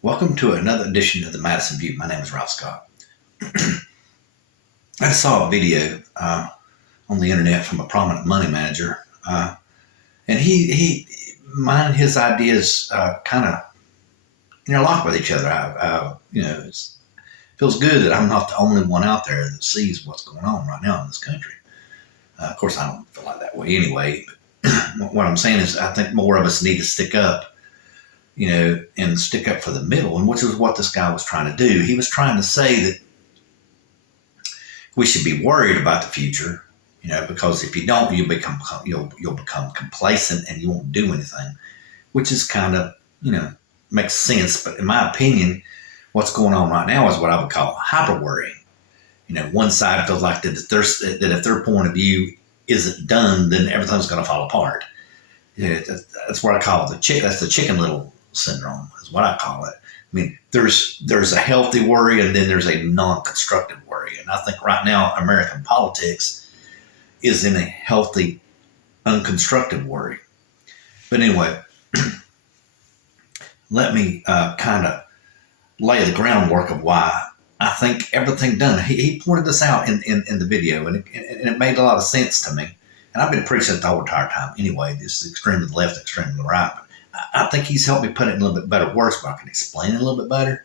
Welcome to another edition of the Madison View. My name is Ralph Scott. I saw a video on the internet from a prominent money manager, and he mine and his ideas kind of interlock with each other. It feels good that I'm not the only one out there that sees what's going on right now in this country. Of course, I don't feel like that way anyway. But what I'm saying is, I think more of us need to stick up, and stick up for the middle, and which is what this guy was trying to do. He was trying to say that we should be worried about the future, because if you don't, you'll become complacent and you won't do anything, which is kind of, makes sense. But in my opinion, what's going on right now is what I would call hyper worrying. One side feels like that if their point of view isn't done, then everything's going to fall apart. That's what I call that's the chicken little syndrome is what I call it. I mean, there's a healthy worry and then there's a non-constructive worry. And I think right now American politics is in a healthy, unconstructive worry. But anyway, let me kind of lay the groundwork of why I think everything done. He pointed this out in the video, and it made a lot of sense to me. And I've been preaching it the whole entire time anyway, this extreme to the left, extreme to the right. But I think he's helped me put it in a little bit better words, but I can explain it a little bit better.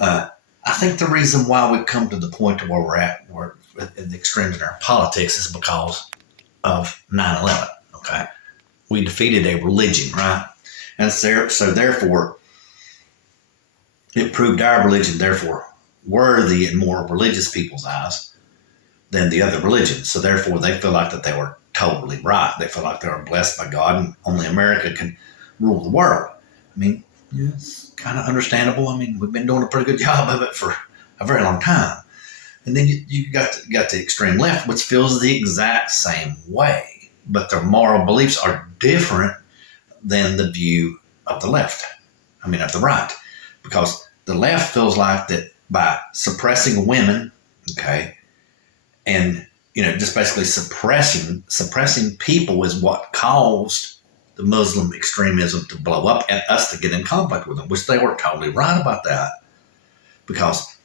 I think the reason why we've come to the point to where we're at, in the extremes in our politics, is because of 9/11. Okay, we defeated a religion, right? And so therefore, it proved our religion, therefore, worthy in more religious people's eyes than the other religions. So therefore, they feel like that they were totally right. They feel like they were blessed by God, and only America can rule the world. I mean, it's kind of understandable. I mean, we've been doing a pretty good job of it for a very long time. And then you got the extreme left, which feels the exact same way, but their moral beliefs are different than the view of the left. I mean, of the right, because the left feels like that by suppressing women, okay, and just basically suppressing people is what caused the Muslim extremism to blow up and us to get in conflict with them, which they were totally right about that. Because,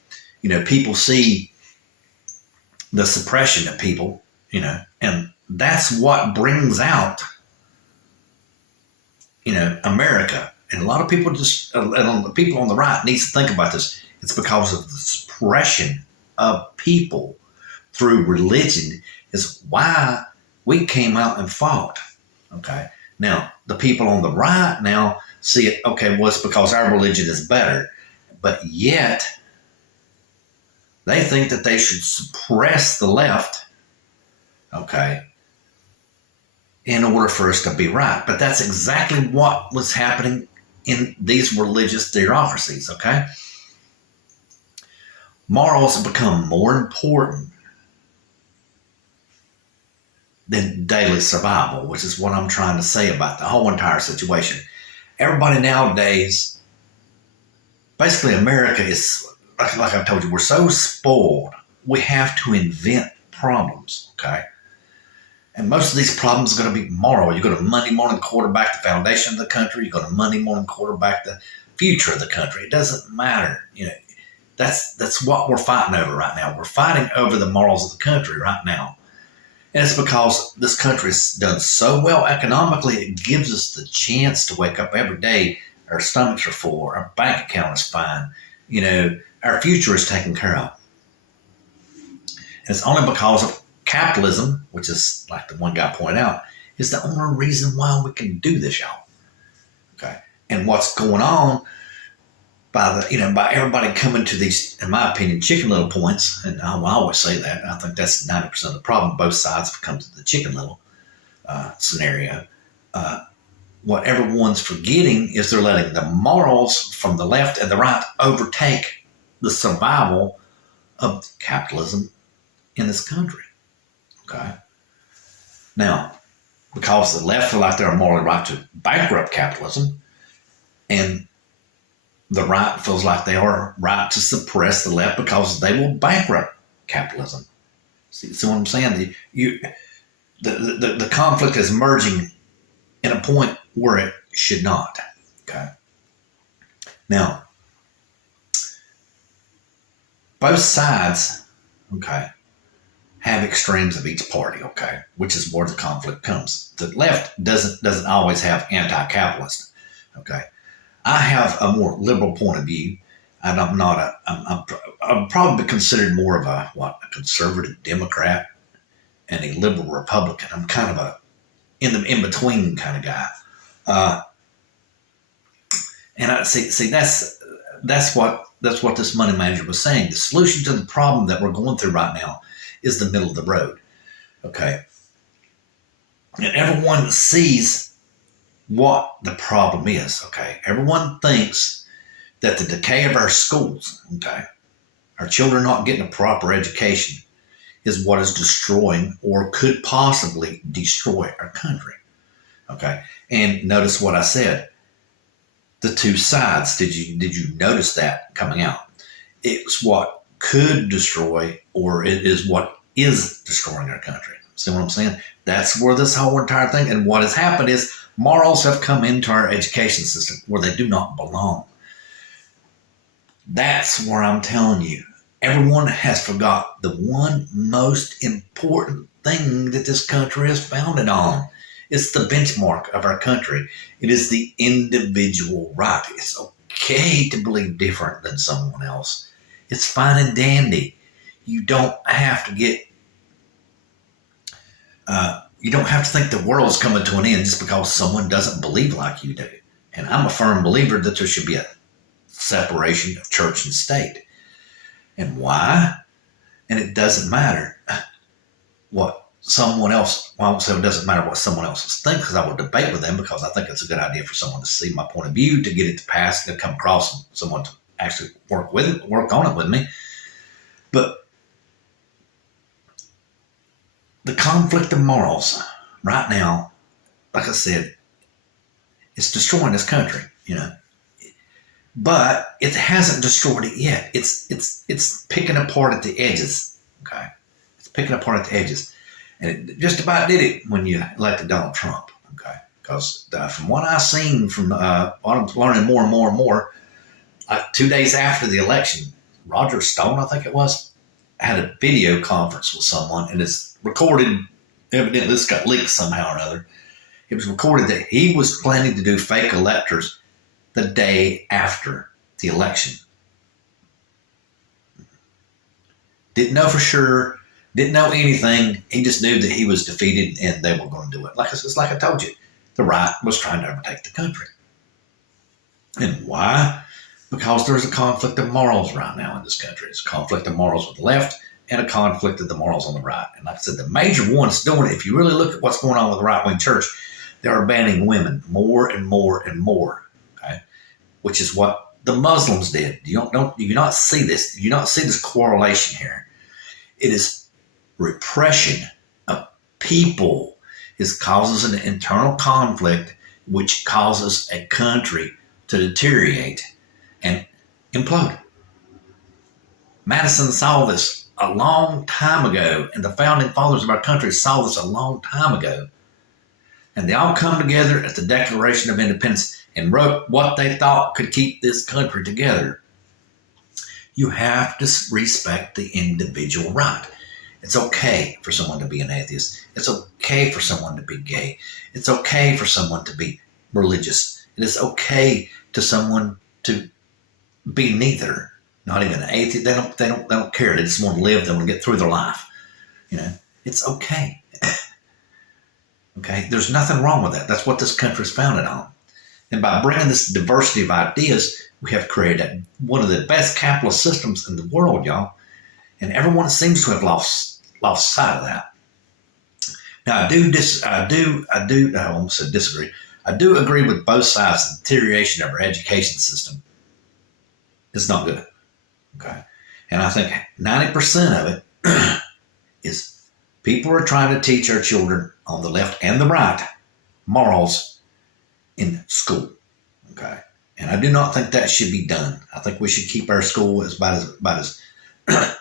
people see the suppression of people, and that's what brings out, America. And a lot of people the people on the right needs to think about this. It's because of the suppression of people through religion is why we came out and fought. Okay. Now, the people on the right now see it, okay, well, it's because our religion is better. But yet, they think that they should suppress the left, okay, in order for us to be right. But that's exactly what was happening in these religious theocracies, okay? Morals have become more important than daily survival, which is what I'm trying to say about the whole entire situation. Everybody nowadays, basically America is, like I've told you, we're so spoiled, we have to invent problems, okay? And most of these problems are going to be moral. You're going to Monday morning quarterback the foundation of the country. You're going to Monday morning quarterback the future of the country. It doesn't matter. That's what we're fighting over right now. We're fighting over the morals of the country right now. And it's because this country's done so well economically, it gives us the chance to wake up every day. Our stomachs are full. Our bank account is fine. Our future is taken care of. And it's only because of capitalism, which is like the one guy pointed out, is the only reason why we can do this, y'all. Okay. And what's going on by everybody coming to these, in my opinion, chicken little points, and I always say that, I think that's 90% of the problem. Both sides have come to the chicken little scenario. What everyone's forgetting is they're letting the morals from the left and the right overtake the survival of capitalism in this country. Okay. Now, because the left feel like they're morally right to bankrupt capitalism, and the right feels like they are right to suppress the left because they will bankrupt capitalism. See what I'm saying? The conflict is merging in a point where it should not. Okay. Now, both sides, okay, have extremes of each party, okay, which is where the conflict comes. The left doesn't always have anti-capitalist, okay. I have a more liberal point of view, and I'm probably considered more of a conservative Democrat and a liberal Republican. I'm kind of a in between kind of guy, and I see that's what this money manager was saying. The solution to the problem that we're going through right now is the middle of the road, okay, and everyone sees what the problem is, okay. Everyone thinks that the decay of our schools, okay, our children not getting a proper education, is what is destroying or could possibly destroy our country. Okay. And notice what I said. The two sides. Did you notice that coming out? It's what could destroy, or it is what is destroying our country. See what I'm saying? That's where this whole entire thing, and what has happened is morals have come into our education system where they do not belong. That's where I'm telling you, everyone has forgot the one most important thing that this country is founded on. It's the benchmark of our country. It is the individual right. It's okay to believe different than someone else. It's fine and dandy. You don't have to you don't have to think the world's coming to an end just because someone doesn't believe like you do. And I'm a firm believer that there should be a separation of church and state. And why? And it doesn't matter what someone else, well, I won't say it doesn't matter what someone else thinks, because I will debate with them, because I think it's a good idea for someone to see my point of view, to get it to pass, to come across, someone to actually work on it with me. But the conflict of morals right now, like I said, it's destroying this country, but it hasn't destroyed it yet. It's picking apart at the edges. Okay, it's picking apart at the edges, and it just about did it when you elected Donald Trump. Okay, because from what I've seen, from what I'm learning more and more and more, 2 days after the election, Roger Stone, I think it was, had a video conference with someone, and it's recorded. Evidently, this got leaked somehow or another. It was recorded that he was planning to do fake electors the day after the election. Didn't know for sure, didn't know anything. He just knew that he was defeated and they were going to do it. It's like I told you, the right was trying to overtake the country. And why? Because there's a conflict of morals right now in this country. It's a conflict of morals with the left and a conflict of the morals on the right. And like I said, the major one is doing it. If you really look at what's going on with the right-wing church, they are banning women more and more and more. Okay, which is what the Muslims did. You not see this. You not see this correlation here. It is repression of people. It causes an internal conflict, which causes a country to deteriorate and implode. Madison saw this a long time ago, and the founding fathers of our country saw this a long time ago. And they all come together at the Declaration of Independence and wrote what they thought could keep this country together. You have to respect the individual right. It's okay for someone to be an atheist. It's okay for someone to be gay. It's okay for someone to be religious. It is okay to someone to be neither. Not even an atheist. They don't care. They just want to live. They want to get through their life. It's okay. Okay, there's nothing wrong with that. That's what this country is founded on. And by bringing this diversity of ideas, we have created one of the best capitalist systems in the world, y'all. And everyone seems to have lost sight of that. Now, I almost said disagree. I do agree with both sides. The deterioration of our education system is not good. Okay, and I think 90% of it is people are trying to teach our children on the left and the right morals in school. Okay, and I do not think that should be done. I think we should keep our school about as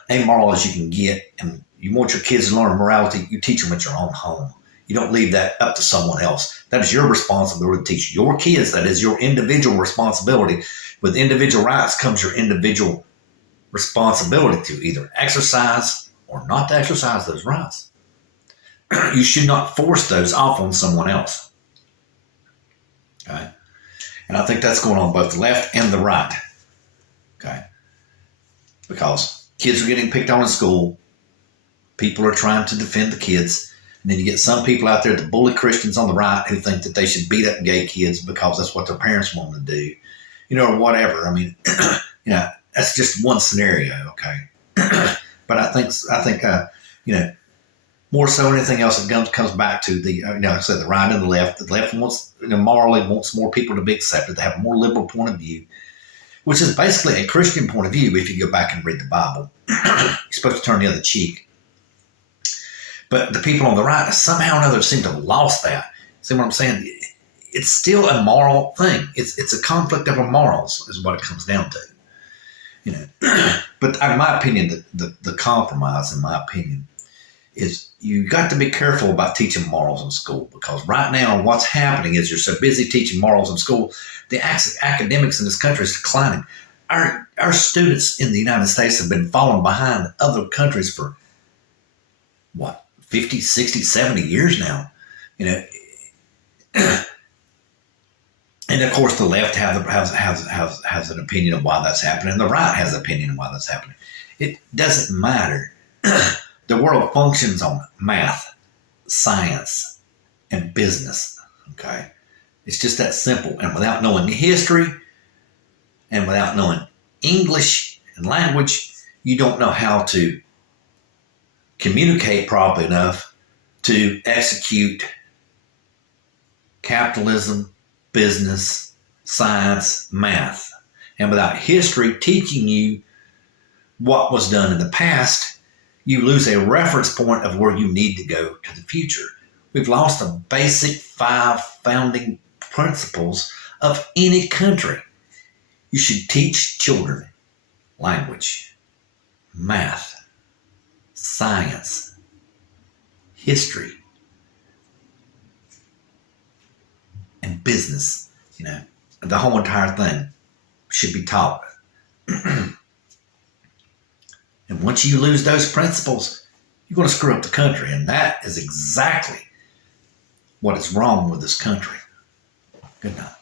amoral as you can get. And you want your kids to learn morality, you teach them at your own home. You don't leave that up to someone else. That is your responsibility to teach your kids. That is your individual responsibility With individual rights comes your individual responsibility to either exercise or not to exercise those rights. You should not force those off on someone else. Okay? And I think that's going on both the left and the right. Okay? Because kids are getting picked on in school. People are trying to defend the kids. And then you get some people out there that bully Christians on the right who think that they should beat up gay kids because that's what their parents want them to do. Or whatever. I mean, that's just one scenario, okay? But I think, more so anything else, it comes back to the, like I said, the right and the left. The left wants, morally wants more people to be accepted. They have a more liberal point of view, which is basically a Christian point of view if you go back and read the Bible. You're supposed to turn the other cheek. But the people on the right, somehow or another, seem to have lost that. See what I'm saying? It's still a moral thing. It's a conflict of morals is what it comes down to. But in my opinion, the compromise, in my opinion, is you got to be careful about teaching morals in school, because right now what's happening is you're so busy teaching morals in school, the academics in this country is declining. Our students in the United States have been falling behind other countries for, 50, 60, 70 years now. And of course, the left has an opinion of why that's happening, and the right has an opinion of why that's happening. It doesn't matter. The world functions on math, science, and business. Okay, it's just that simple. And without knowing history, and without knowing English and language, you don't know how to communicate properly enough to execute capitalism, business, science, math. And without history teaching you what was done in the past, you lose a reference point of where you need to go to the future. We've lost the basic 5 founding principles of any country. You should teach children language, math, science, history, and business. The whole entire thing should be taught. And once you lose those principles, you're going to screw up the country. And that is exactly what is wrong with this country. Good night.